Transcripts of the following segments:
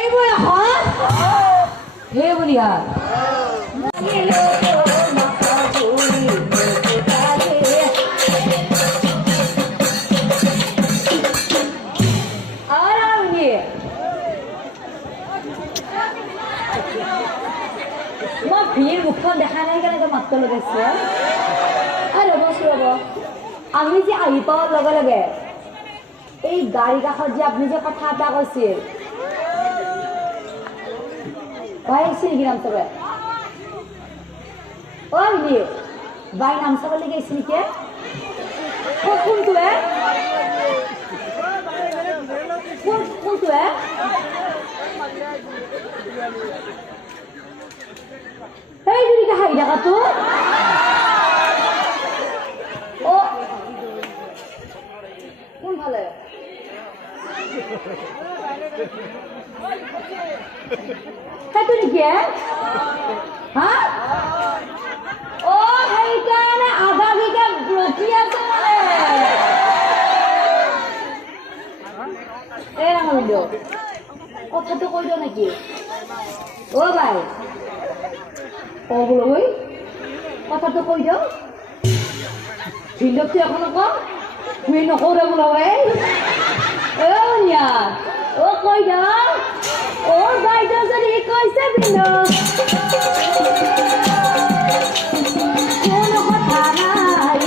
এইবোৰ এখন সেই বুলি আৰু মই ভিৰ মুখখন দেখা নাই কেনেকৈ মাত্ৰ লগাইছে আৰু ৰ'ব আমি যে আহি পাৱাৰ লগে লগে এই গাড়ী কাষত যে আপুনি যে কথা এটা কৈছিল আহিছে নেকি নাম চাবে অলি বাই নাম চাবলৈ গৈছে নেকি কোনটোৱে কোনটোৱে এই দুনিকা হাঁহি থাকাটো অ কোনফালে সেইটো নেকি হা অ সেইকাৰণে আধা বিঘা ৰখি আছে মানে এই নাম কথাটো কৈ দিওঁ নেকি অ বাই অ বোলো ঐ কথাটো কৈ দিওঁ ভিন্দকটো এখন কম তুমি নকৰে বোলো ঐ অ কৈ দিওঁ অ বাইদেউ যদি কৈছে ভিন্দ কোনো কথা নাই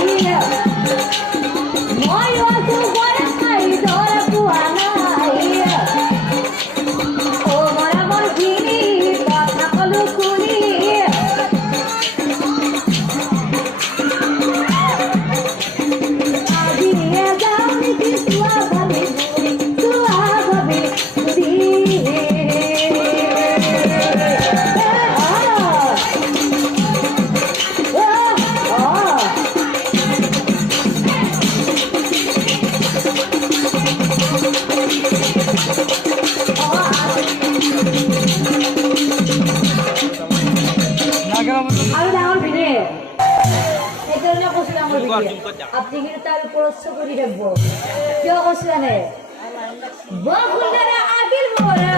মই আছো বয়স নাই ধৰা পোৱা নাই অ মৰা মই কিনি কথা কলো শুনি আজিয়ে যাওঁ নেকি চোৱা ভাবি আপনি কিন্তু তার উপর করে রাখবো কেউ কষ্ট জানে আগের মোরা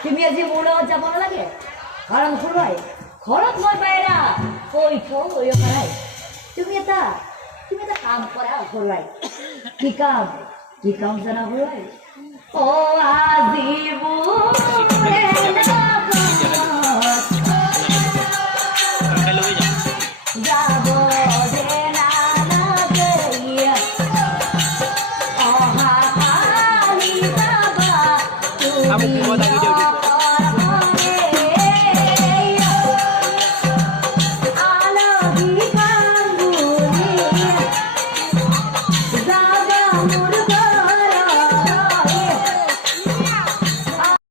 তুমি আজি মোৰ লগত যাব নালাগে কাৰণ ঘৰুৱাই ঘৰত মই পাইৰা কৈ থৈ নাই তুমি এটা কাম কৰা ঘৰুৱাই কি কাম জানা ঘৰুৱাই অ আজি মোৰে যাব দে না দিয়া অহা কালি যাবা তুমি